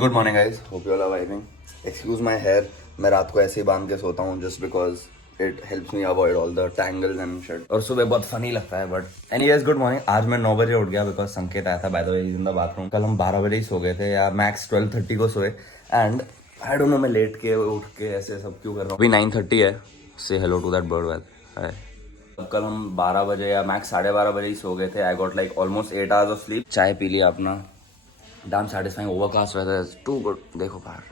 Good morning guys, hope you all are vibing. Excuse my hair, मैं रात को ऐसे ही बांध के सोता हूँ just because it helps me avoid all the tangles and shit. और सुबह बहुत फनी लगता है बट एनीवेज गुड मॉर्निंग। आज मैं 9 बजे उठ गया बिकॉज संकेत आया था by the way in the bathroom. कल हम 12 बजे ही सो गए थे या मैक्स 12:30 को सोए एंड आई डोंट नो मैं लेट के उठ के ऐसे सब क्यों कर रहा हूँ। अभी 9:30 है। से hello to that bird well. Hi. कल हम 12 बजे या मैक्स 12:30 बजे ही सो गए थे। I got like almost 8 hours of sleep. चाय पी लिया अपना। Damn satisfying. Overcast weather is too good. देखो बाहर।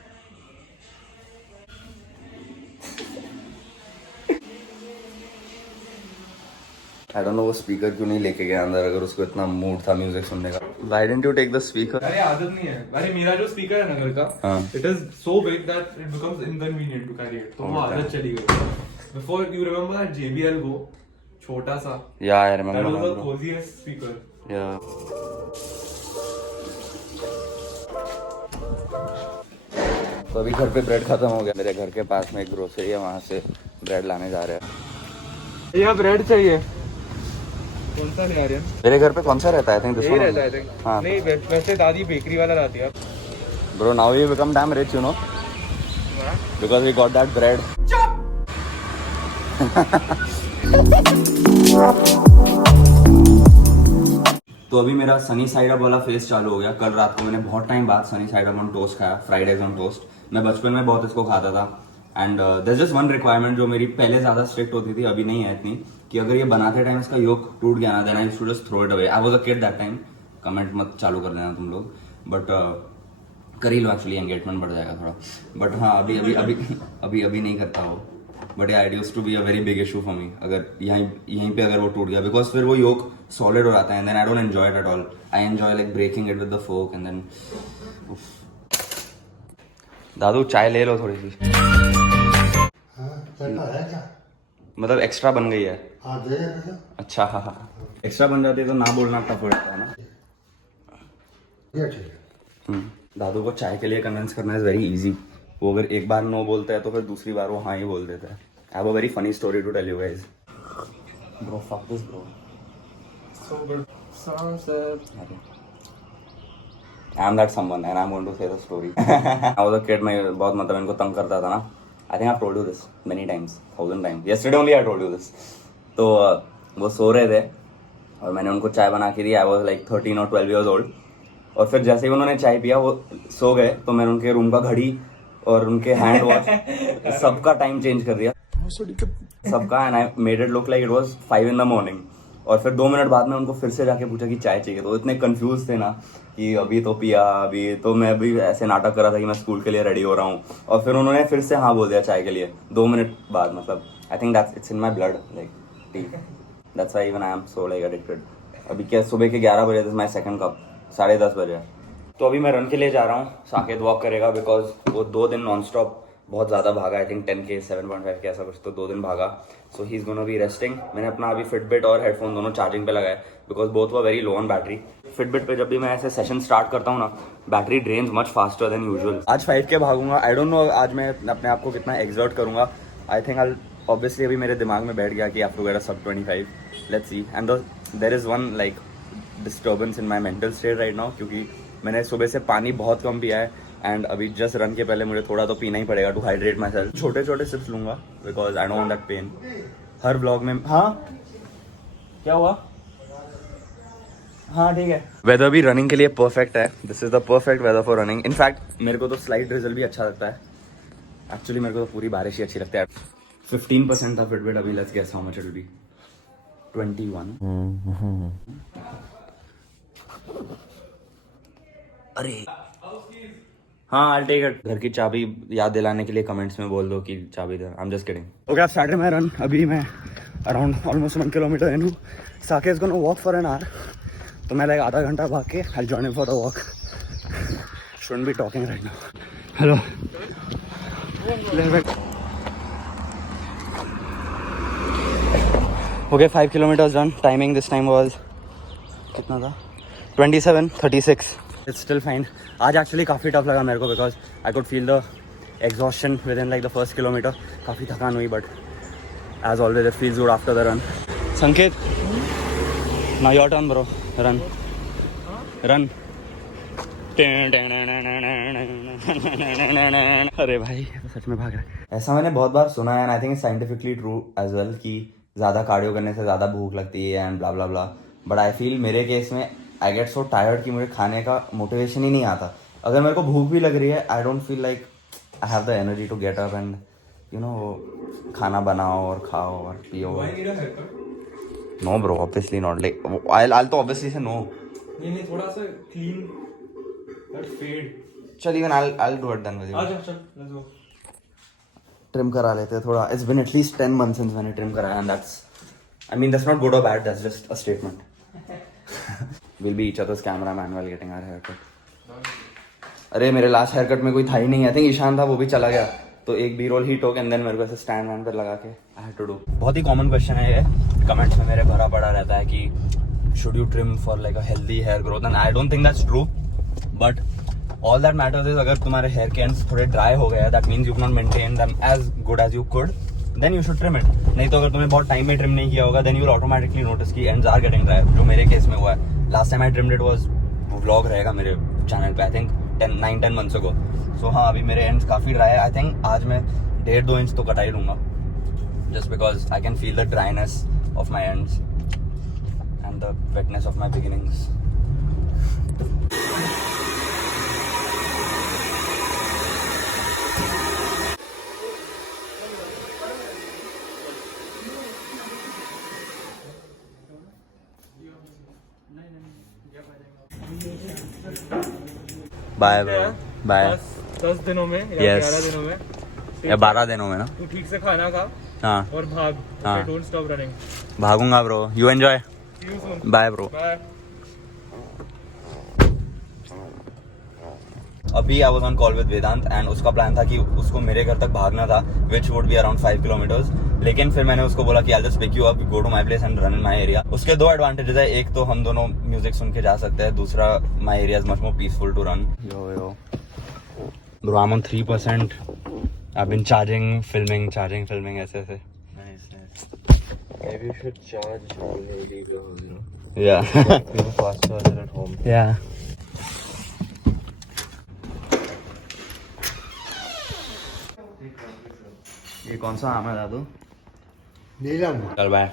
आई डोंट नो वो स्पीकर क्यों नहीं लेके गया अंदर, अगर उसको इतना मूड था म्यूजिक सुनने का। Why didn't you take the speaker? अरे आदत नहीं है। अरे मेरा जो स्पीकर है ना घर का, it is so big that it becomes inconvenient to carry it. तो वो आदत चली गई। Before you remember that JBL Go, छोटा सा। Yeah, I remember. That was the coziest speaker. Yeah. तो अभी घर पे ब्रेड खत्म हो गया। मेरे घर के पास में एक ग्रोसरी है, वहाँ से ब्रेड लाने जा रहे हैं। यह ब्रेड चाहिए। कौन सा ले आ रहे हैं? मेरे घर पे कौन सा रहता है? I think this यही one रहता only. है। हाँ। नहीं वैसे दादी बेकरी वाला लाती है। Bro, now you become damn rich, you know, because we got that bread. तो अभी मेरा सनी साइड अप वाला फेस चालू हो गया। कल रात को मैंने बहुत टाइम बाद sunny side up on toast खाया, फ्राइड एग्स ऑन टोस्ट। मैं बचपन में बहुत इसको खाता था and there just one requirement जो मेरी पहले ज्यादा स्ट्रिक्ट होती थी, अभी नहीं है इतनी, कि अगर ये बनाते टाइम इसका योक टूट गया ना, then I should just throw it away. I was a kid that time. Comment मत चालू कर देना तुम लोग, बट कर ही लो, एक्चुअली एंगेजमेंट बढ़ जाएगा थोड़ा। बट हाँ, अभी अभी अभी अभी अभी नहीं करता वो। But it used to be a very big issue for me, अगर यहीं पे अगर वो टूट गया, बिकॉज फिर वो योक सॉलिड हो जाता है and then I don't enjoy it at all. I enjoy like breaking it with the fork and then. दादू चाय ले लो थोड़ी सी। मतलब एक्स्ट्रा बन गई है। अच्छा, हाँ हाँ, एक्स्ट्रा बन जाती है तो ना बोलना टफ हो जाता है ना। दादू को चाय के लिए कन्विंस करना इज वेरी इजी। वो अगर एक बार नो बोलता है तो फिर दूसरी बार वो हाँ ही बोल देता है। I have a very funny story to tell you guys. Bro fuck this bro. So good. Sunset. I am that someone and I am going to say the story. I was a kid, मैं बहुत मतलब इनको तंग करता था ना। I think I told you this many times, 1000 times. Yesterday only I told you this. तो वो सो रहे थे और मैंने उनको चाय बना के दी। आई वाज लाइक 13 और 12 इयर्स ओल्ड। और फिर जैसे ही उन्होंने चाय पिया वो सो गए, तो मैंने उनके रूम का घड़ी और उनके हैंड वॉच सबका टाइम चेंज कर दिया, सबका। And I made it look like it was 5 in the morning। और फिर 2 मिनट बाद में उनको फिर से जाके पूछा कि चाय चाहिए, तो इतने कंफ्यूज थे ना कि अभी तो पिया, अभी तो मैं भी ऐसे नाटक कर रहा था कि मैं स्कूल के लिए रेडी हो रहा हूँ, और फिर उन्होंने फिर से हाँ बोल दिया चाय के लिए 2 मिनट बाद। मतलब I think that's it's in my blood, like T. That's why even I am so like addicted. अभी क्या सुबह के 11 बजे, दिस माई सेकंड कप, 10:30 बजे। तो अभी मैं रन के लिए जा रहा हूँ। साकेत वॉक करेगा बिकॉज वो 2 दिन नॉन स्टॉप बहुत ज़्यादा भागा। आई थिंक 10K 7.5 के ऐसा कुछ, तो 2 दिन भागा। So he is gonna be resting. मैंने अपना अभी फिटबिट और हेडफोन दोनों चार्जिंग पे लगाए because both were very low on battery. Fitbit पे जब भी मैं ऐसे सेशन स्टार्ट करता हूँ ना, battery drains much faster than usual. आज 5K भागूंगा। आई डोंट नो आज मैं अपने आप को कितना एक्सर्ट करूँगा। आई थिंक आई ऑब्वियसली अभी मेरे दिमाग में बैठ गया कि आप लोग सब 25। Let's see. And there is one like disturbance in my mental state right now, क्योंकि मैंने सुबह से पानी बहुत कम पिया है एंड अभी जस्ट रन के पहले मुझे थोड़ा तो पीना ही पड़ेगा टू हाइड्रेट माई सेल्फ। छोटे छोटे सिप्स लूंगा because I don't want that pain. Her blog में। हाँ क्या हुआ? हाँ ठीक है। वेदर भी रनिंग के लिए परफेक्ट है। This is the perfect weather for running. In fact मेरे को तो स्लाइट ड्रिजल भी अच्छा लगता है। एक्चुअली मेरे को तो पूरी बारिश ही अच्छी लगती है। 15% था फिटबिट अभी। Let's guess how much it will be. 21। अरे हाँ, आई टेक इट। घर की चाबी याद दिलाने के लिए कमेंट्स में बोल दो कि चाबी दे। I am just kidding. Okay, I started my run. अभी मैं अराउंड ऑलमोस्ट 1 किलोमीटर इन हूँ। Saket is gonna walk for an hour, तो मैं लाइक आधा घंटा भाग के I join him for the walk. Shouldn't be talking right now. Hello. Okay, 5 kilometres run. Timing this time was कितना था? 27:36। It's still fine. आज एक्चुअली काफ़ी टफ लगा मेरे को because I could feel the exhaustion within like the first kilometre. काफ़ी थकान हुई but as always it feels good after the run. Sanket, now your turn bro. Run. अरे भाई सच में भाग रहा है। ऐसा मैंने बहुत बार सुना है and I think scientifically true as well कि ज़्यादा कार्डियो करने से ज़्यादा भूख लगती है and blah blah blah, but I feel मेरे केस में आई गेट सो टायर्ड कि मुझे खाने का मोटिवेशन ही नहीं आता। अगर मेरे को भूख भी लग रही है I don't feel like I have the energy to get up and you know खाना बनाओ और खाओ और पियो। Why need a haircut? No bro obviously not, like I तो ऑब्वियसली से नो। नहीं थोड़ा सा clean that fade. चल even I do it then with you. चल let's go. ट्रिम करा लेते हैं थोड़ा। It's been at least 10 months since मैंने ट्रिम कराया and that's I mean that's not good और bad, that's just a statement. Will be each other's cameraman while getting our hair cut. अरे मेरे last hair cut में कोई था ही नहीं, I think Ishan था, वो भी चला गया, तो एक बी रोल ही टोक एंड देन मेरे को ऐसे स्टैंड वैंड पर लगा के आई हैड टू डू। बहुत ही कॉमन क्वेश्चन है ये, कमेंट्स में मेरे भरा पड़ा रहता है कि should you trim for like a healthy hair growth, and I don't think that's true, but all that matters is अगर तुम्हारे हेयर के एंड्स थोड़े ड्राई हो गए, that means you can not maintain them as good as you could, then you should trim it. नहीं तो अगर तुमने बहुत टाइम में ट्रिम नहीं किया होगा, then you will automatically notice की एंड्स आर गेटिंग ड्राई, जो मेरे केस में हुआ है। Last time I trimmed it was, वो व्लॉग रहेगा मेरे चैनल पे, I think 9-10 months ago। So हाँ अभी मेरे एंड्स काफ़ी ड्राई है, आई थिंक आज मैं 1.5-2 इंच तो कटा ही लूँगा, just because I can feel the dryness of my ends and the wetness of my beginnings. Bye bye. 10 दिनों में या Yes. 11 दिनों में या 12 दिनों में ना। तू ठीक से खाना खा हाँ और भाग। हाँ। Don't stop running. भागूंगा bro, you enjoy, see you soon, bye bro. Bye. अभी I was on call with Vedant and उसका प्लान था कि उसको मेरे घर तक भागना था, which would be around 5 kilometers, लेकिन फिर मैंने उसको बोला कि I just pick you up, go to my place and run in my area. उसके दो एडवांटेजेस है, एक तो हम दोनों म्यूजिक सुन के जा सकते हैं, दूसरा my area is much more peaceful to run. Yo bro I am on 3%, I been charging filming ऐसे ऐसे। Maybe you should charge already, you know. या Feel faster than at home. या ये कौन सा आम है दादू? नीलम। चल बाय।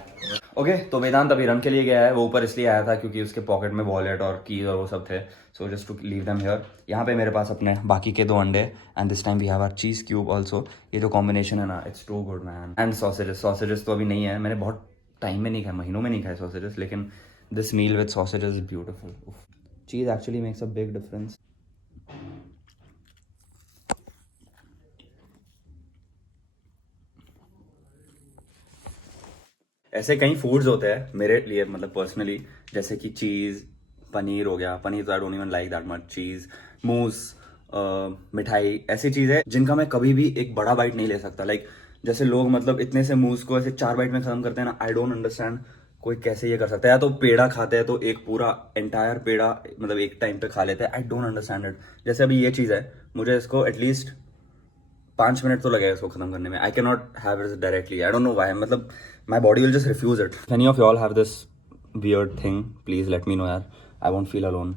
ओके तो वेदांत अभी रन के लिए गया है, वो ऊपर इसलिए आया था क्योंकि उसके पॉकेट में वॉलेट और कीज और वो सब थे, so just to leave them here. यहाँ पे मेरे पास अपने बाकी के 2 अंडे and this time we have our cheese cube also. ये जो कॉम्बिनेशन है ना, it's too good man. And sausages तो अभी नहीं है, मैंने बहुत टाइम में नहीं खाए, महीनों में नहीं खाए सॉसेजेस, लेकिन this meal with sausages is beautiful. Cheese actually makes a big difference. ऐसे कई फूड्स होते हैं मेरे लिए, मतलब पर्सनली, जैसे कि चीज़, पनीर हो गया, पनीर तो I don't even like that much, cheese, mousse, मिठाई, ऐसी चीज़ें जिनका मैं कभी भी एक बड़ा बाइट नहीं ले सकता। लाइक जैसे लोग मतलब इतने से मूस को ऐसे 4 बाइट में खत्म करते हैं ना, आई डोंट अंडरस्टैंड कोई कैसे ये कर सकता है। या तो पेड़ा खाते हैं तो एक पूरा एंटायर पेड़ा मतलब एक टाइम पे खा लेते हैं, आई डोंट अंडरस्टैंड इट। जैसे अभी ये चीज़ है, मुझे इसको एटलीस्ट 5 मिनट तो लगेगा इसको खत्म करने में। I can not have it directly, I don't know why, मतलब my body will just refuse it. Any of you all have this weird thing, please let me know यार, I won't feel alone.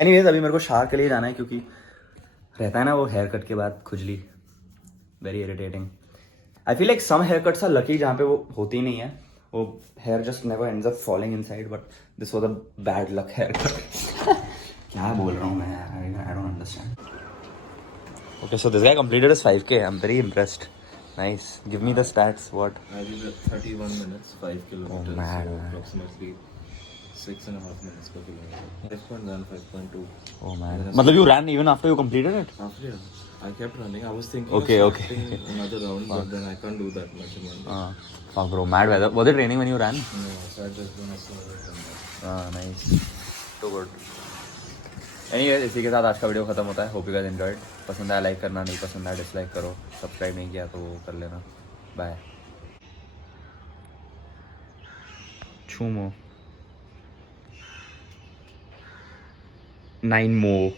Anyways अभी मेरे को शार के लिए जाना है क्योंकि रहता है ना वो हेयर कट के बाद खुजली, very irritating. I feel like some hair cuts are lucky जहाँ पे वो होती नहीं है, वो hair just never ends up falling inside, but this was a bad luck hair cut. क्या बोल रहा हूँ मैं यार, I don't understand. Okay, so this guy completed his 5K. I'm very impressed. Nice. Give me the stats. What? I did it 31 minutes, 5 kilometers. Oh, man, so man. approximately 6.5 minutes per kilometer. 5.1, 5.2. Oh man. मतलब you ran even after you completed it? After I kept running. I was thinking Okay, of okay. starting another round, but then I can't do that much in one day. Fuck bro, mad weather. Was it raining when you ran? No, so I just gonna slow it down. Nice. Too good. Anyways, इसी के साथ आज का video खत्म होता है। Hope you guys enjoyed. पसंद आया लाइक करना, नहीं पसंद आया डिसलाइक करो, सब्सक्राइब नहीं किया तो वो कर लेना। Bye. छूमो 9 more,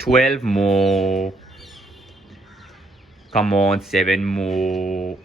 12 more, come on 7 more.